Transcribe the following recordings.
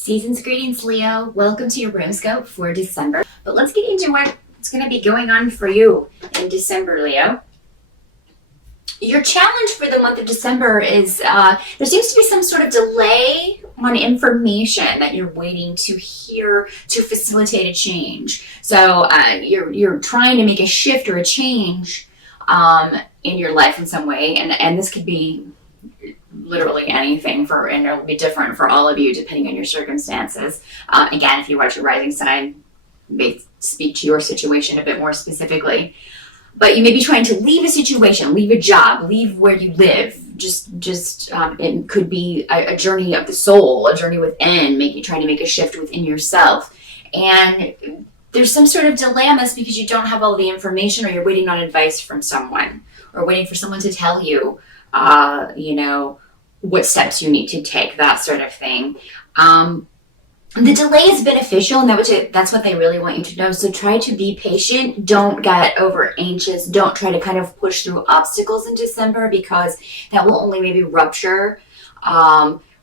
Season's greetings, Leo. Welcome to your RoomScope for December. But let's get into what's going to be going on for you in December, Leo. Your challenge for the month of December is there seems to be some sort of delay on information that you're waiting to hear to facilitate a change. So you're trying to make a shift or a change in your life in some way, and this could be literally anything and it'll be different for all of you depending on your circumstances. Again, if you watch your rising sign, may speak to your situation a bit more specifically. But you may be trying to leave a situation, leave a job, leave where you live. It could be a journey of the soul, a journey within, trying to make a shift within yourself. And there's some sort of delay on this because you don't have all the information, or you're waiting on advice from someone, or waiting for someone to tell you, what steps you need to take, that sort of thing. The delay is beneficial, and that's what they really want you to know. So try to be patient. Don't get over anxious. Don't try to kind of push through obstacles in December, because that will only maybe rupture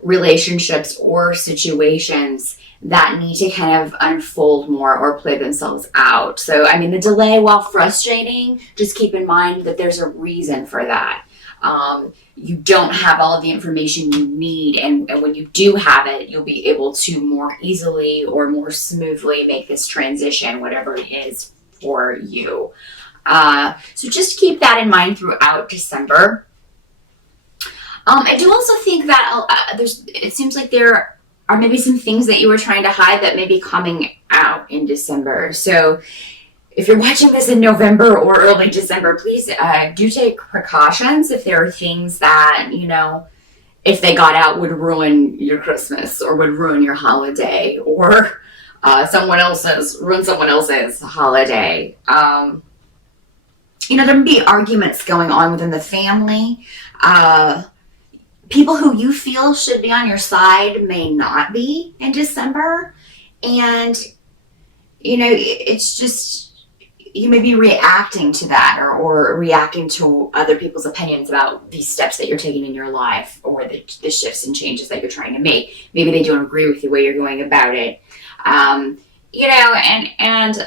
relationships or situations that need to kind of unfold more or play themselves out. So, the delay, while frustrating, just keep in mind that there's a reason for that. You don't have all of the information you need, and when you do have it, you'll be able to more easily or more smoothly make this transition, whatever it is for you. So just keep that in mind throughout December. I do also think that it seems like there are maybe some things that you were trying to hide that may be coming out in December. So if you're watching this in November or early December, please do take precautions if there are things that, if they got out, would ruin your Christmas or would ruin your holiday, or ruin someone else's holiday. There may be arguments going on within the family. People who you feel should be on your side may not be in December. And, it's just, you may be reacting to that or reacting to other people's opinions about these steps that you're taking in your life, or the shifts and changes that you're trying to make. Maybe they don't agree with the way you're going about it. And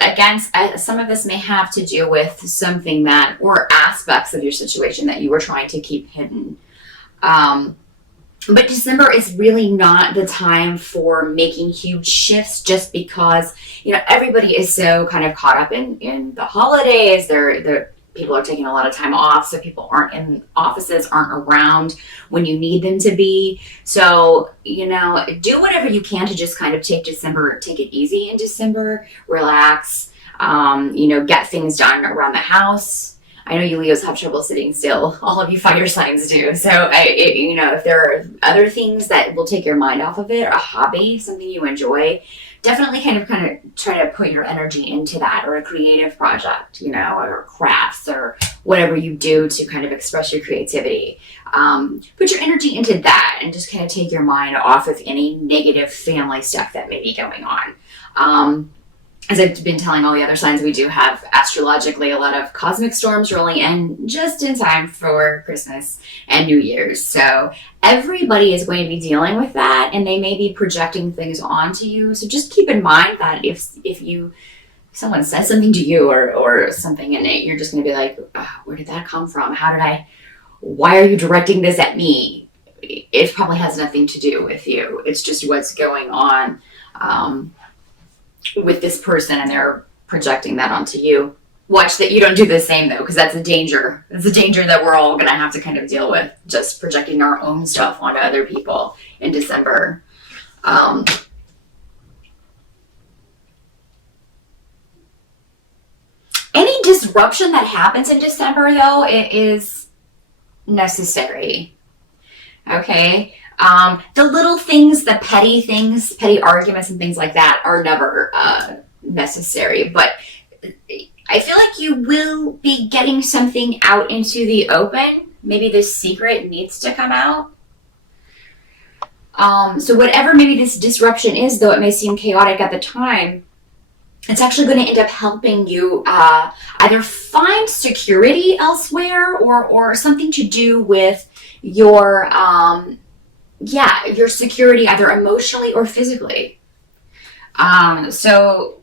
again, some of this may have to do with something or aspects of your situation that you were trying to keep hidden. But December is really not the time for making huge shifts, just because, everybody is so kind of caught up in the holidays. People are taking a lot of time off, so people aren't in offices, aren't around when you need them to be. So, do whatever you can to just kind of take it easy in December, relax, get things done around the house. I know you Leos have trouble sitting still. All of you fire signs do. So, if there are other things that will take your mind off of it, a hobby, something you enjoy, definitely kind of try to put your energy into that, or a creative project, or crafts, or whatever you do to kind of express your creativity. Put your energy into that and just kind of take your mind off of any negative family stuff that may be going on. As I've been telling all the other signs, we do have astrologically a lot of cosmic storms rolling in just in time for Christmas and New Year's. So everybody is going to be dealing with that, and they may be projecting things onto you. So just keep in mind that if someone says something to you or something in it, you're just going to be like, oh, where did that come from? Why are you directing this at me? It probably has nothing to do with you. It's just what's going on with this person, and they're projecting that onto you. Watch that you don't do the same, though, because that's a danger. It's a danger that we're all going to have to kind of deal with, just projecting our own stuff onto other people in December. Any disruption that happens in December, though, it is necessary. Okay? The little things, the petty things, petty arguments and things like that are never necessary. But I feel like you will be getting something out into the open. Maybe this secret needs to come out. So whatever maybe this disruption is, though it may seem chaotic at the time, it's actually going to end up helping you either find security elsewhere, or something to do with your yeah, your security, either emotionally or physically. So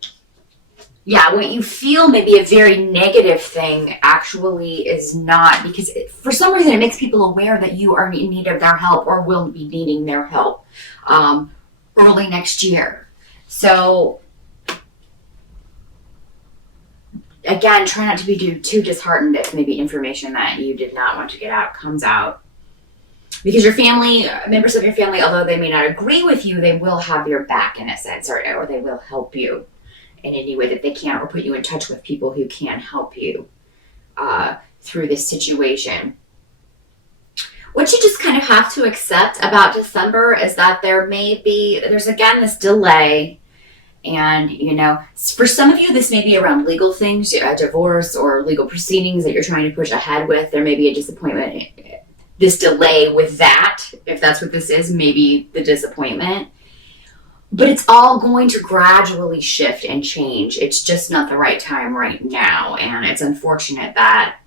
yeah, what you feel may be a very negative thing actually is not, because for some reason it makes people aware that you are in need of their help or will be needing their help um, early next year. So again, try not to be too disheartened if maybe information that you did not want to get out comes out. Because your family, members of your family, although they may not agree with you, they will have your back in a sense, or they will help you in any way that they can, or put you in touch with people who can help you through this situation. What you just kind of have to accept about December is that there's again this delay. And, for some of you, this may be around legal things, a divorce or legal proceedings that you're trying to push ahead with. There may be a disappointment, this delay with that, if that's what this is, maybe the disappointment. But it's all going to gradually shift and change. It's just not the right time right now. And it's unfortunate that,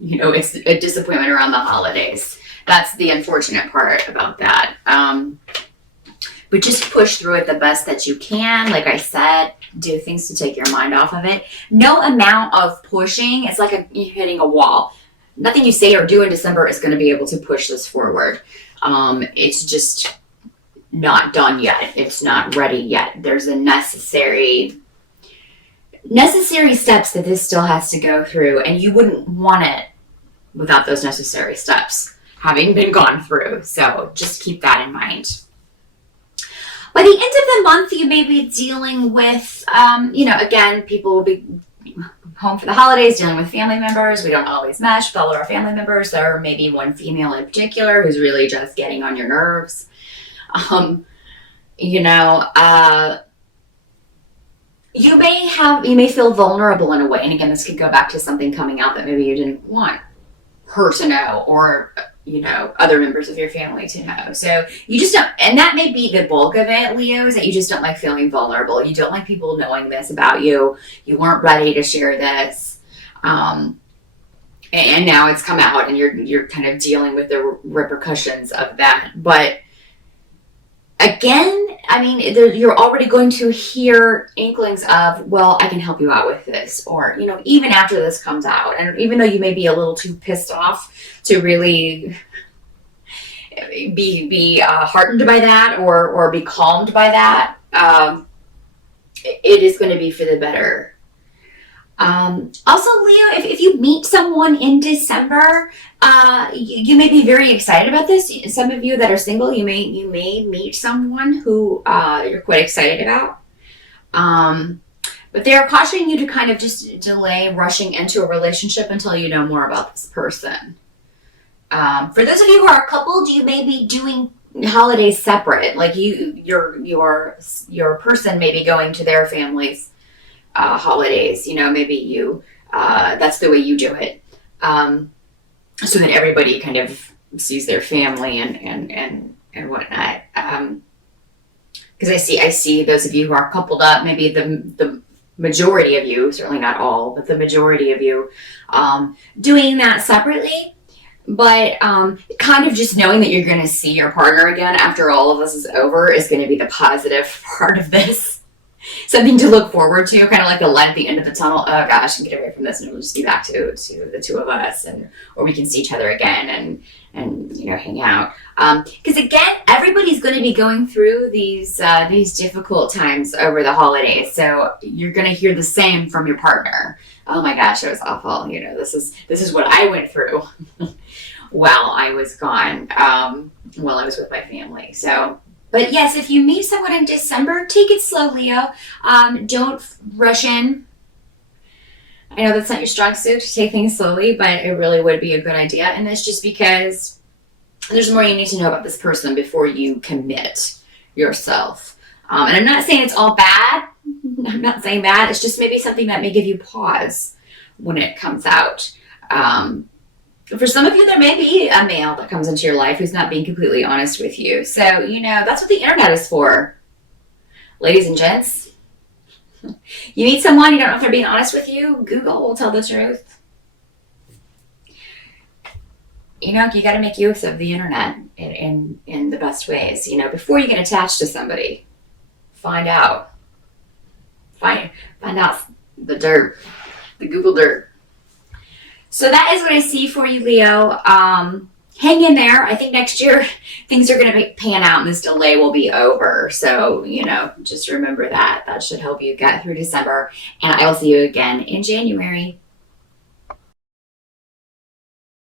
it's a disappointment around the holidays. That's the unfortunate part about that. But just push through it the best that you can. Like I said, do things to take your mind off of it. No amount of pushing, it's like hitting a wall. Nothing you say or do in December is going to be able to push this forward. It's just not done yet. It's not ready yet. There's a necessary steps that this still has to go through, and you wouldn't want it without those necessary steps having been gone through. So just keep that in mind. By the end of the month, you may be dealing with, again, people will be home for the holidays, dealing with family members. We don't always mesh with all of our family members. There may be one female in particular who's really just getting on your nerves. You may feel vulnerable in a way. And again, this could go back to something coming out that maybe you didn't want her to know, or other members of your family to know. So you just don't, and that may be the bulk of it, Leo, is that you just don't like feeling vulnerable. You don't like people knowing this about you. You weren't ready to share this. And now it's come out and you're kind of dealing with the repercussions of that. But again, you're already going to hear inklings of, well, I can help you out with this. Or, even after this comes out, and even though you may be a little too pissed off to really be heartened by that or be calmed by that, it is going to be for the better. Also, Leo, if you meet someone in December, you may be very excited about this. Some of you that are single, you may meet someone who you're quite excited about. But they're cautioning you to kind of just delay rushing into a relationship until you know more about this person. For those of you who are coupled, you may be doing holidays separate. Like your person may be going to their family's holidays. Maybe you that's the way you do it, so that everybody kind of sees their family and whatnot. Because I see those of you who are coupled up, maybe the majority of you, certainly not all, but the majority of you, doing that separately. But kind of just knowing that you're going to see your partner again after all of this is over is going to be the positive part of this. Something to look forward to, kind of like the light at the end of the tunnel. Oh gosh, I can get away from this and it'll just be back to the two of us, or we can see each other again and hang out. Because again, everybody's going to be going through these difficult times over the holidays, so you're going to hear the same from your partner. Oh my gosh, it was awful. This is what I went through while I was gone, while I was with my family. So. But yes, if you meet someone in December, take it slow, Leo. Don't rush in. I know that's not your strong suit to take things slowly, but it really would be a good idea. And it's just because there's more you need to know about this person before you commit yourself. And I'm not saying it's all bad. I'm not saying that. It's just maybe something that may give you pause when it comes out. For some of you, there may be a male that comes into your life who's not being completely honest with you. So, that's what the internet is for. Ladies and gents, you meet someone, you don't know if they're being honest with you, Google will tell the truth. you got to make use of the internet in the best ways. Before you get attached to somebody, find out, find out the dirt, the Google dirt. So that is what I see for you, Leo. Hang in there. I think next year things are going to pan out and this delay will be over. So, just remember that. That should help you get through December. And I will see you again in January.